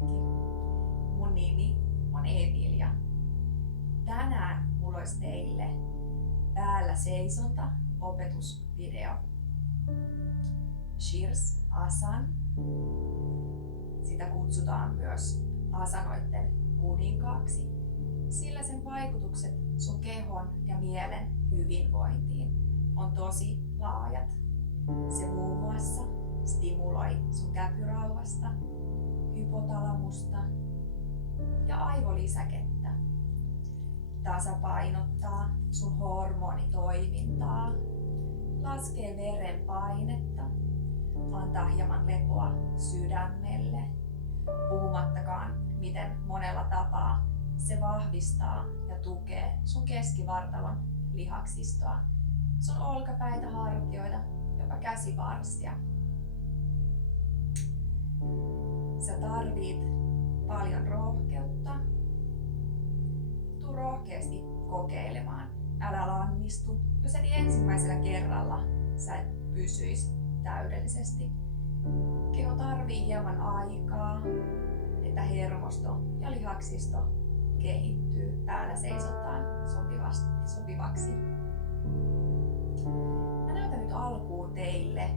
kaikki. Mun nimi on Emilia. Tänään mulla olisi teille päällä seisonta opetusvideo. Shirs Asan, sitä kutsutaan myös asanoiden kuninkaaksi, sillä sen vaikutukset sun kehon ja mielen hyvinvointiin on tosi laajat. Se muun muassa stimuloi sun käpyrauhasta, hypotalamusta ja aivolisäkettä, tasapainottaa sun hormonitoimintaa, laskee verenpainetta, antaa hieman lepoa sydämelle, puhumattakaan miten monella tapaa se vahvistaa ja tukee sun keskivartalon lihaksistoa, sun olkapäitä, hartioita, jopa käsivarsia. Sä tarvit paljon rohkeutta. Tuu rohkeasti kokeilemaan. Älä lannistu. Jos et ensimmäisellä kerralla sä et pysyis täydellisesti. Keho tarvii hieman aikaa, että hermosto ja lihaksisto kehittyy päällä seisontaan sopivaksi. Mä näytän nyt alkuun teille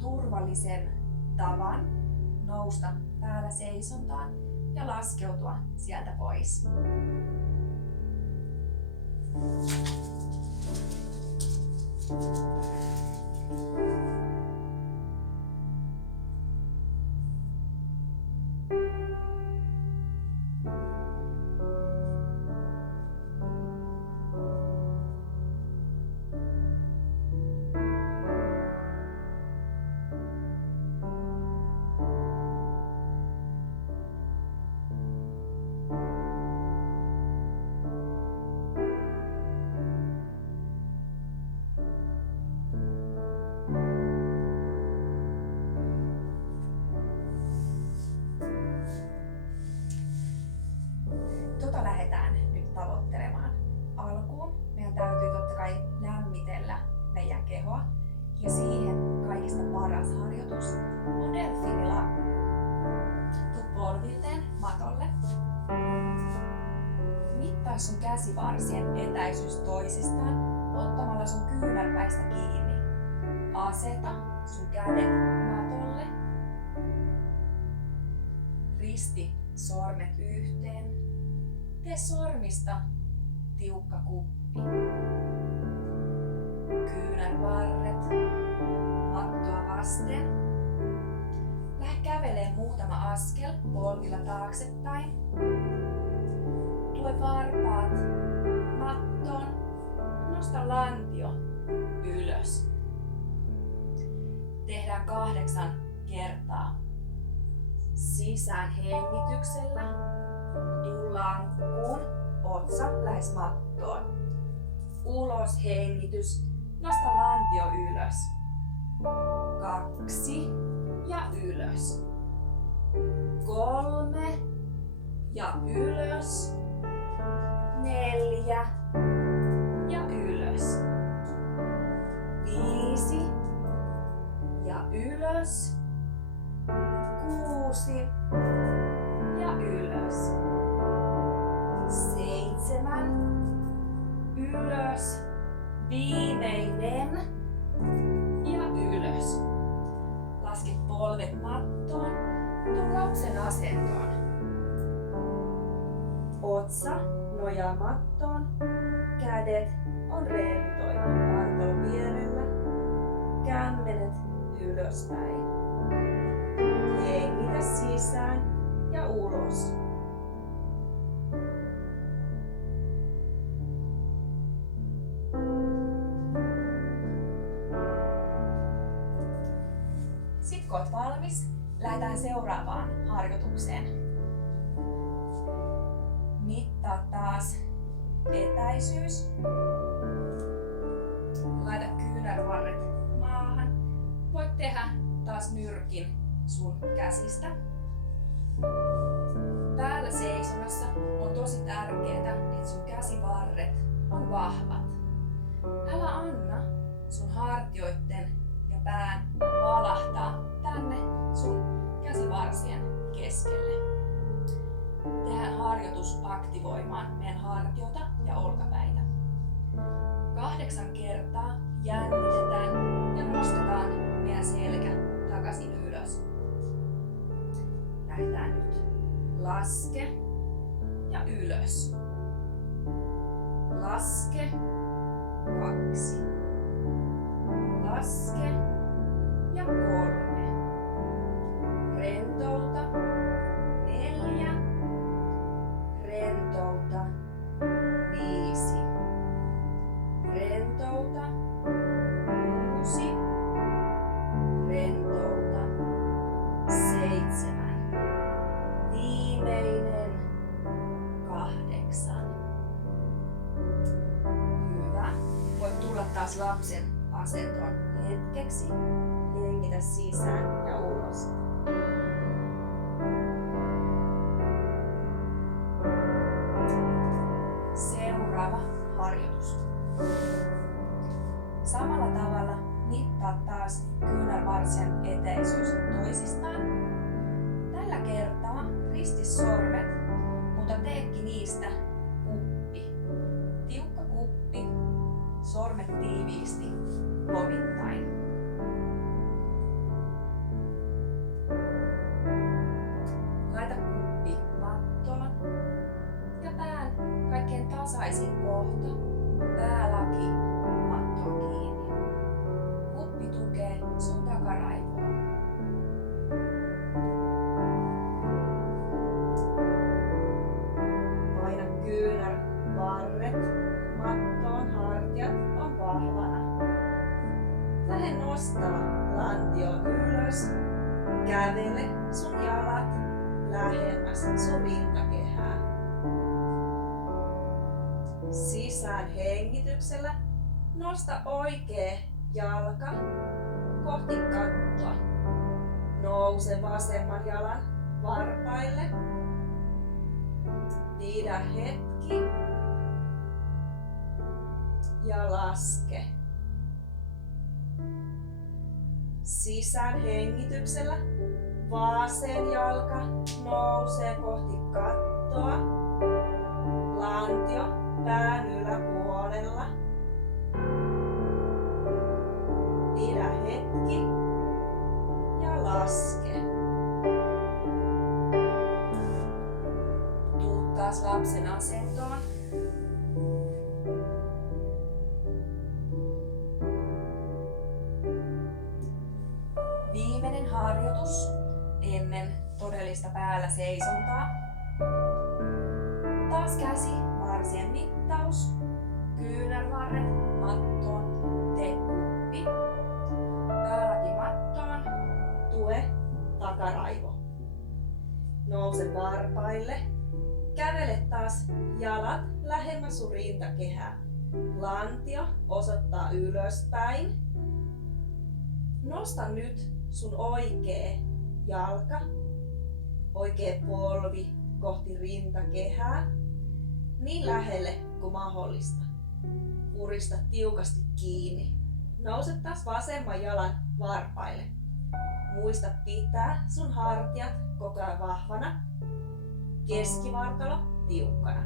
turvallisen tavan nousta päällä seisontaan ja laskeutua sieltä pois. Lähdetään nyt tavoittelemaan. Alkuun meidän täytyy totta kai lämmitellä meidän kehoa ja siihen kaikista paras harjoitus on delfiinilankku. Tuu polvilleen matolle. Mittaa sun käsivarsien etäisyys toisistaan ottamalla sun kyynärpäistä kiinni. Aseta sun kädet matolle. Risti sormet yhteen. Tee sormista tiukka kuppi. Kyynärvarret mattoa vasten. Lähde käveleen muutama askel polvilla taaksepäin. Tue varpaat mattoon. Nosta lantio ylös. Tehdään 8 kertaa. Sisään hengityksellä. Tuu lankkuun, otsa lähes mattoon. Ulos hengitys, nosta lantio ylös. 2 ja ylös. 3 ja ylös. 4 ja ylös. 5 ja ylös. 6 ja ylös. 7 ylös. Viimeinen ja ylös. Laske polvet mattoon. Tuu lapsen asentoon. Otsa nojaa mattoon. Kädet on rentoina vartalon vierellä. Kämmenet ylöspäin. Hengitä sisään ja ulos. Sitten kun oot valmis, lähdetään seuraavaan harjoitukseen. Mittaa taas etäisyys. Laita kyynärvarret maahan. Voit tehdä taas nyrkin sun käsistä. Päällä seisonnassa on tosi tärkeää, että sun käsivarret on vahvat. Älä anna sun hartioitten ja pään valahtaa tänne sun käsivarsien keskelle. harjoitus aktivoimaan meidän hartioita ja olkapäitä. 8 kertaa jännitetään ja nostetaan meidän selkä takaisin ylös. Lähdetään nyt. Laske ja ylös. Laske. 2. Laske ja 3. Rentouta. 4. Rentouta. 5. Rentouta. 6. Rentouta. 7. Viimeinen. 8. Hyvä. Voit tulla taas lapsen asentoon hetkeksi. Hengitä sisään ja ulos. Seuraava harjoitus. Samalla tavalla mittaa taas kyynärvarsien eteisyys toisistaan. Tällä kertaa risti sormet, mutta teekki niistä kuppi. Tiukka kuppi, sormet tiiviisti lomittain. Laita kuppi mattoon ja pään kaikkein tasaisin kohta, päälaki mattoon kiinni. Kuppi tukee sun takaraivoa. Paina kyynärvarret mattoon, hartiat on vahvana. Lähde nostaa lantio ylös. Kävele sun jalat lähemmäs sun rintakehää. Sisään hengityksellä nosta oikea jalka kohti kattoa. Nouse vasemman jalan varpaille. Pidä hetki ja laske. Sisään hengityksellä vasen jalka nousee kohti kattoa. Lantio pään yläpuolella. Pidä hetki ja laske. Tuu taas lapsen asentoon. Viimeinen harjoitus ennen todellista päällä seisontaa. Taas käsi varsien mittaus. Kyynärvarret mattoon. Tee kuppi. Päälaki mattoon. Tue takaraivo. Nouse varpaille. Kävele taas jalat lähemmäs sun rintakehää. Lantio osoittaa ylöspäin. Nosta nyt sun oikea jalka, oikea polvi kohti rintakehää, niin lähelle kuin mahdollista. Purista tiukasti kiinni. Nouse taas vasemman jalan varpaille. Muista pitää sun hartiat koko ajan vahvana. Keskivartalo tiukkana.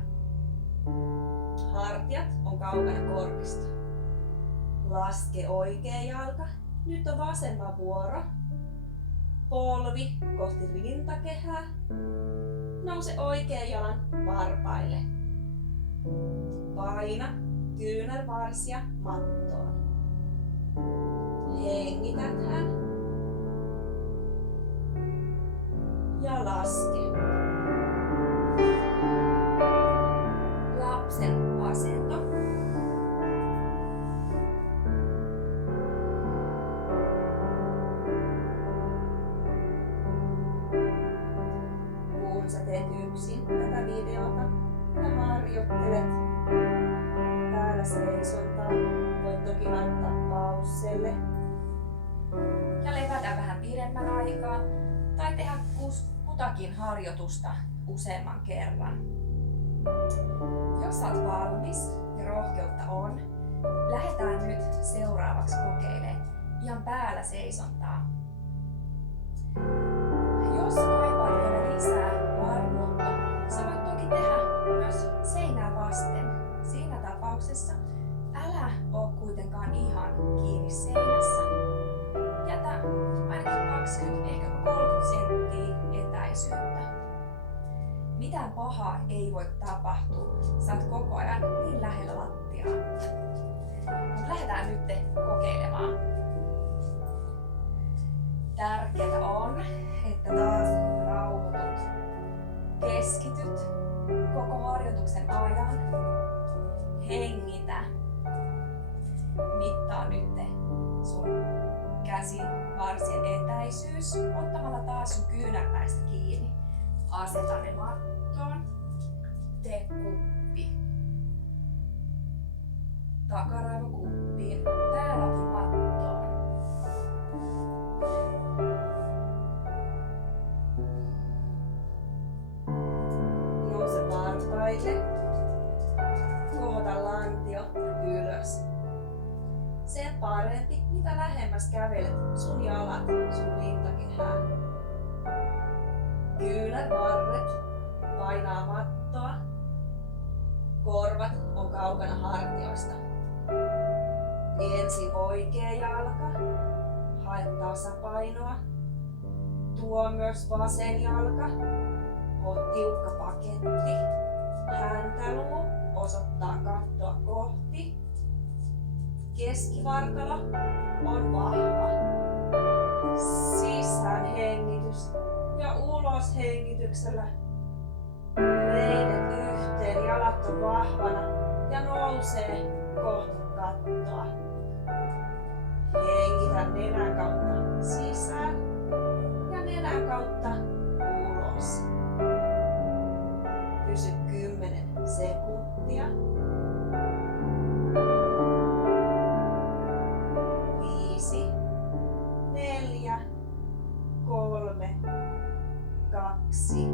Hartiat on kaukana korvista. Laske oikea jalka. Nyt on vasemman vuoro. Polvi kohti rintakehää. Nouse oikean jalan varpaille. Paina kyynärvarsia mattoon. Hengitäthän. Ja laske. Lapsen asento. Kun sä teet yksin tätä videota ja harjoittelet täällä seisontaa, voit toki laittaa pauselle ja levätä vähän pidemmän aikaa tai tehdä kutakin harjoitusta useamman kerran. Jos olet valmis ja rohkeutta on, lähdetään nyt seuraavaksi kokeilemaan ihan päällä seisontaa. Jos kaipaat vielä lisää varmuutta, sä voit toki tehdä 20, ehkä 30 senttiä etäisyyttä. Mitään pahaa ei voi tapahtua, sä oot koko ajan niin lähellä lattiaa. Mut lähdetään nyt kokeilemaan. Tärkeää on, että taas rauhoitut. Keskityt koko harjoituksen ajan. Hengitä. Mittaa nyt sun käsivarsien etäisyys ottamalla taas sun kyynärpäistä kiinni. Aseta ne mattoon. Tee kuppi. Takaraivo kuppiin. Päälaki mattoon. Nouse varpaille. Kohota lantio ylös. Sen parempi, mitä lähemmäs kävelet sun jalat sun rintakehään. Kyynärvarret painaa mattoa. Korvat on kaukana hartioista. Ensin oikea jalka. Hae tasapainoa. Tuo myös vasen jalka. On tiukka paketti. Häntäluu osoittaa kattoa kohti. Keskivartalo on vahva. Sisään hengitys ja ulos hengityksellä. Reidet yhteen, jalat on vahvana ja nousee kohti kattoa. Hengitä nenän kautta sisään ja nenän kautta ulos. Pysy 10 sekuntia. 5, 4, 3, 2.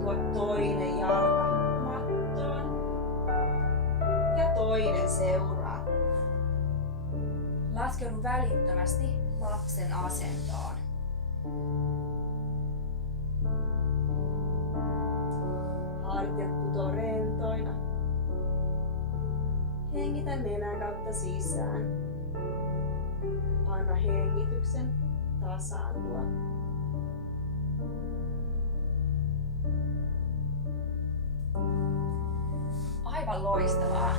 Tuo toinen jalka mattoon ja toinen seuraa. Laskeudu välittömästi lapsen asentoon. Hartiat putoo rentoina. Hengitä nenän kautta sisään. Anna hengityksen tasaantua. Aivan loistavaa.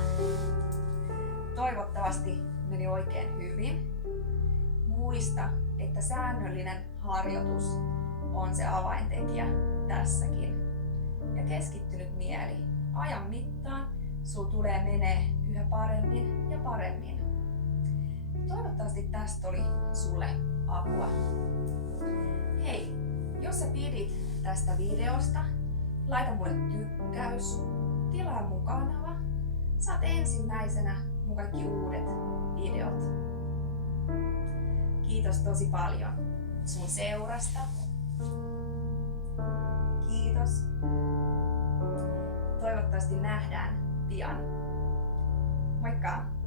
Toivottavasti meni oikein hyvin. Muista, että säännöllinen harjoitus on se avaintekijä tässäkin. Ja keskittynyt mieli. Ajan mittaan sul tulee menee yhä paremmin ja paremmin. Toivottavasti tästä oli sulle apua. Hei, jos sä pidit tästä videosta, laita mulle tykkäys, tilaa mun kanava. Saat ensimmäisenä mun kaikki uudet videot. Kiitos tosi paljon sun seurasta. Kiitos. Toivottavasti nähdään pian. Moikka!